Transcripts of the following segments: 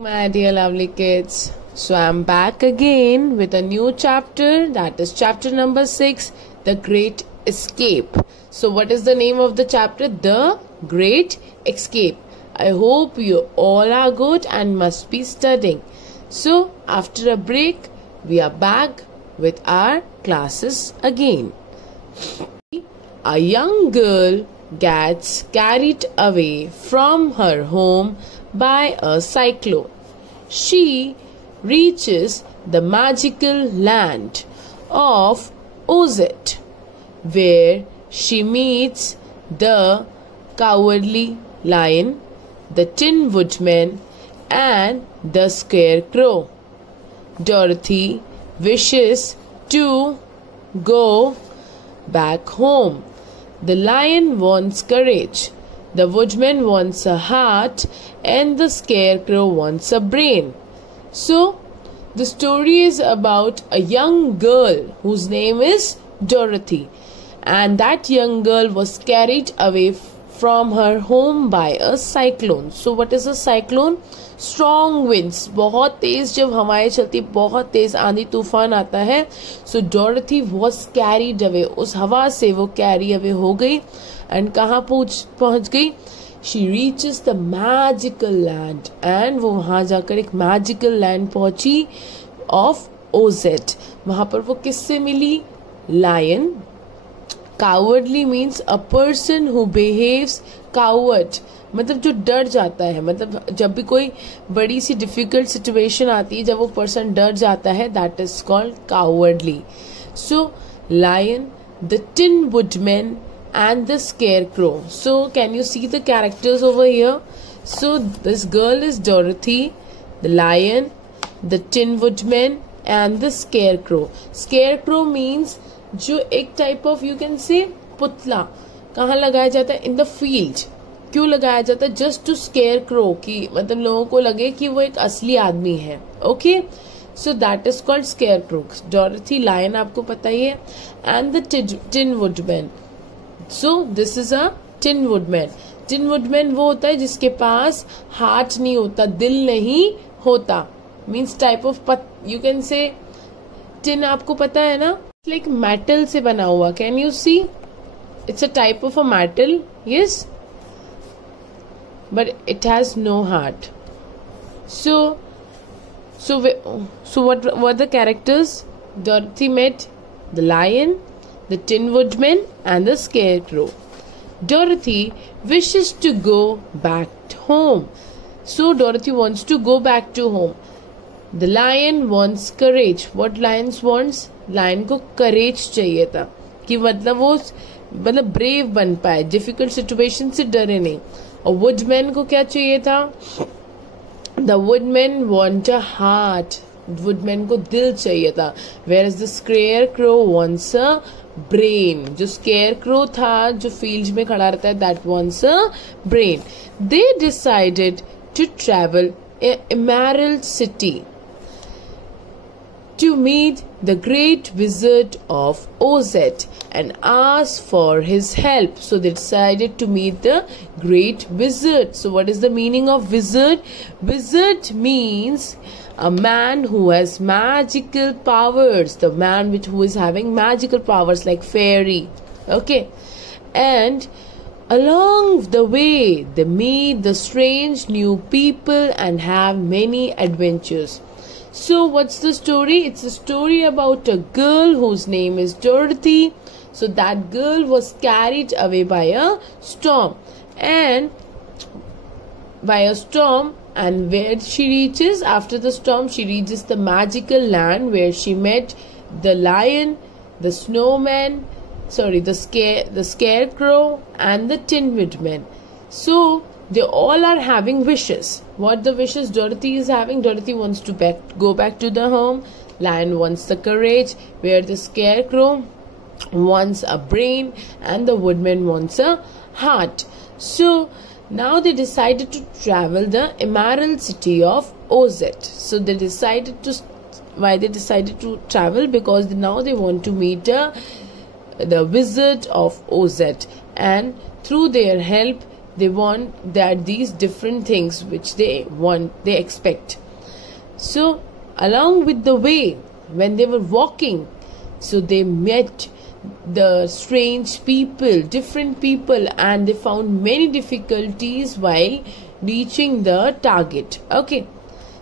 My dear lovely kids, so I'm back again with a new chapter, that is chapter number 6, The Great Escape. So what is the name of the chapter? The Great Escape. I hope you all are good and must be studying. So after a break, we are back with our classes again. A young girl gets carried away from her home by a cyclone. She reaches the magical land of Oz, where she meets the Cowardly Lion, the Tin Woodman, and the Scarecrow. Dorothy wishes to go back home. The lion wants courage, the woodman wants a heart, and the scarecrow wants a brain. So, the story is about a young girl whose name is Dorothy, and that young girl was carried away from her home by a cyclone. So, what is a cyclone? Strong winds, बहुत तेज जब हवाएं चलती, बहुत तेज आंधी तूफान आता है. सो डोरथी was carried away, उस हवा से वो कैरी अवे हो गई. एंड कहाँ पहुंच गई? She reaches the magical land, and वो वहां जाकर एक मैजिकल लैंड पहुंची ऑफ ओजेट. वहां पर वो किससे मिली? Lion. Cowardly means a person who behaves coward, मतलब जो डर जाता है. मतलब जब भी कोई बड़ी सी डिफिकल्ट सिचुएशन आती है, जब वो पर्सन डर जाता है, that is called cowardly. So lion, the tin woodman and the scarecrow. So can you see the characters over here? So this girl is Dorothy, the lion, the tin woodman, and the scarecrow. Scarecrow means जो एक type of you can say पुतला. कहाँ लगाया जाता है? In the field. क्यों लगाया जाता है? Just to scarecrow, कि मतलब लोगों को लगे कि वो एक असली आदमी है. Okay? So that is called scarecrow. Dorothy, lion आपको पता ही है, and the tin woodman. So this is a tin woodman. Tin woodman वो होता है जिसके पास हार्ट नहीं होता, दिल नहीं होता. Means type of you can say tin, आपको पता है ना, like metal से बना हुआ. Can you see? It's a type of a metal, yes, but it has no heart. So what were the characters? Dorothy met the lion, the Tin Woodman, and the Scarecrow. Dorothy wishes to go back home. So Dorothy wants to go back to home. The lion wants courage. What lions wants? Lion को courage चाहिए था, कि मतलब वो brave बन पाए, difficult situation से डरे नहीं. और woodman को क्या चाहिए था? The woodman wants a heart. Woodman को दिल चाहिए था. Whereas the Scarecrow wants a brain. जो Scarecrow था, जो fields में खड़ा रहता है, that wants a brain. They decided to travel Emerald City to meet the great wizard of Oz and ask for his help. So they decided to meet the great wizard. So what is the meaning of wizard? Wizard means a man who has magical powers, the man who is having magical powers like fairy. Okay, and along the way they meet the strange new people and have many adventures. So what's the story? It's a story about a girl whose name is Dorothy. So that girl was carried away by a storm, and where she reaches after the storm, she reaches the magical land where she met the lion, the snowman, the scarecrow, and the tin woodman. So they all are having wishes. What the wishes Dorothy is having? Dorothy wants to go back to the home. Lion wants the courage, where the scarecrow wants a brain, and the woodman wants a heart. So now they decided to travel the Emerald City of Oz. So they decided to travel? Because now they want to meet the Wizard of Oz, and through their help they want that these different things which they want, they expect. So along with the way, when they were walking, so they met the strange people, different people, and they found many difficulties while reaching the target. Okay,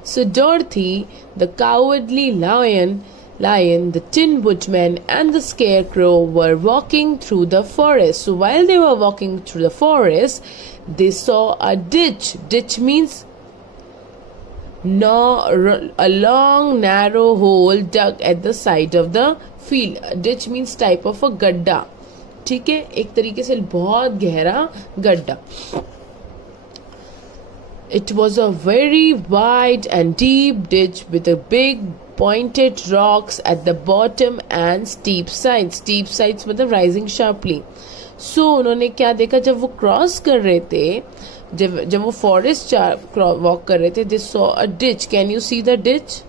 so Dorothy, the cowardly lion, the Tin Woodman, and the Scarecrow were walking through the forest. So while they were walking through the forest, they saw a ditch. Ditch means a long narrow hole dug at the side of the field. A ditch means type of a गड्ढा. ठीक है, एक तरीके से बहुत गहरा गड्ढा. It was a very wide and deep ditch with a big pointed rocks at the bottom and steep sides. Steep sides मतलब rising sharply. So उन्होंने क्या देखा जब वो क्रॉस कर रहे थे, जब वो फॉरेस्ट वॉक कर रहे थे, they saw a ditch. Can you see the ditch?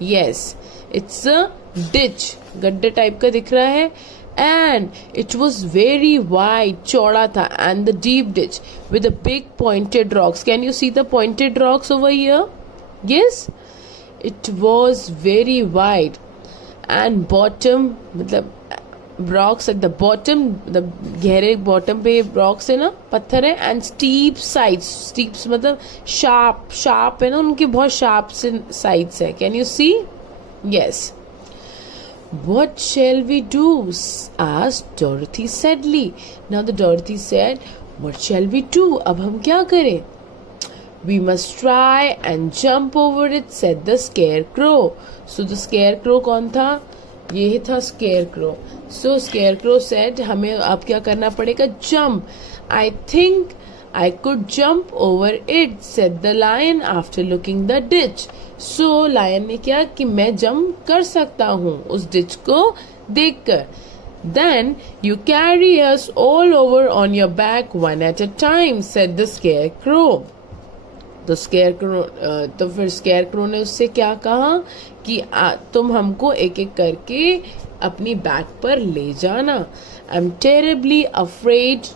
Yes, it's a ditch. गड्ढे टाइप का दिख रहा है. And it was very wide, चौड़ा था, and the deep ditch with the big pointed rocks. Can you see the pointed rocks over here? Yes, it was very wide, and bottom मतलब rocks at the bottom, the गहरे bottom पे rocks है ना, पत्थर है, and steep sides. Steep मतलब sharp है ना, उनके बहुत sharp sides है. Can you see? Yes. What shall we do? asked Dorothy sadly. Now the Dorothy said, what shall we do? अब हम क्या करें? We must try and jump over it, said the Scarecrow. So the Scarecrow कौन था? ये था Scarecrow. So Scarecrow said, हमें अब क्या करना पड़ेगा? Jump. I think I could jump over it, said the lion after looking the ditch. So lion ने क्या कि मैं jump कर सकता हूँ उस ditch को देखकर. Then you carry us all over on your back one at a time, said the Scarecrow. तो तो फिर Scarecrow ने उससे क्या कहा कि तुम हमको एक एक करके अपनी बैक पर ले जाना. I'm terribly afraid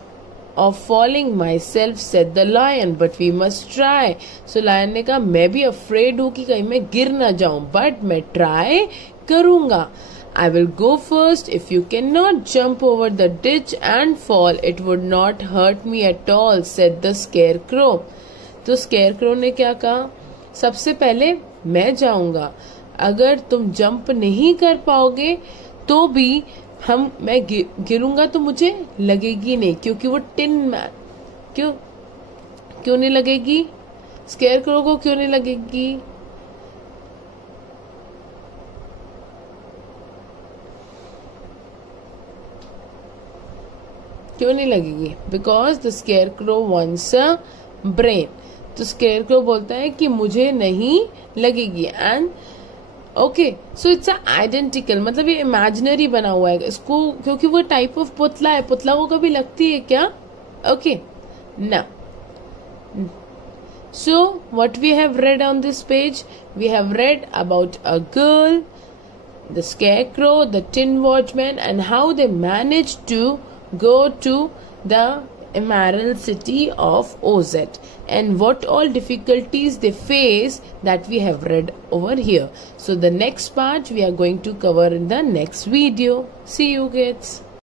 of falling myself, said the lion, but we must try. So lion ने कहा मैं भी afraid हूँ कि कहीं मैं गिर ना जाऊँ, but मैं try करूँगा. I will go first. If you cannot jump over the ditch and fall, it would not hurt me at all, said the Scarecrow. तो Scarecrow ने क्या कहा? सबसे पहले मैं जाऊँगा. अगर तुम जंप नहीं कर पाओगे तो भी मैं गिरूंगा तो मुझे लगेगी नहीं, क्योंकि वो टिन मैन. क्यों नहीं लगेगी? Scarecrow को क्यों नहीं लगेगी? क्यों नहीं लगेगी? Because the Scarecrow wants a brain. तो Scarecrow बोलता है कि मुझे नहीं लगेगी. And okay, so it's identical, मतलब ये इमेजिनरी बना हुआ है इसको, क्योंकि वो टाइप ऑफ पुतला है. पुतला को कभी लगती है क्या? ओके ना. So what we have read on this page, we have read about a girl, the scarecrow, the tin watchman, and how they manage to go to the Emerald City of Oz, and what all difficulties they face that we have read over here. So the next part we are going to cover in the next video. See you kids.